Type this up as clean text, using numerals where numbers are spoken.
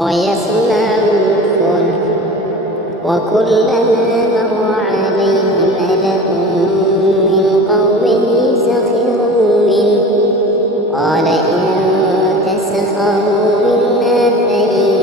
ويصنع الفلك وكلما مر عليه ملأ من قومه سخروا منه قال إن تسخروا منا فإنا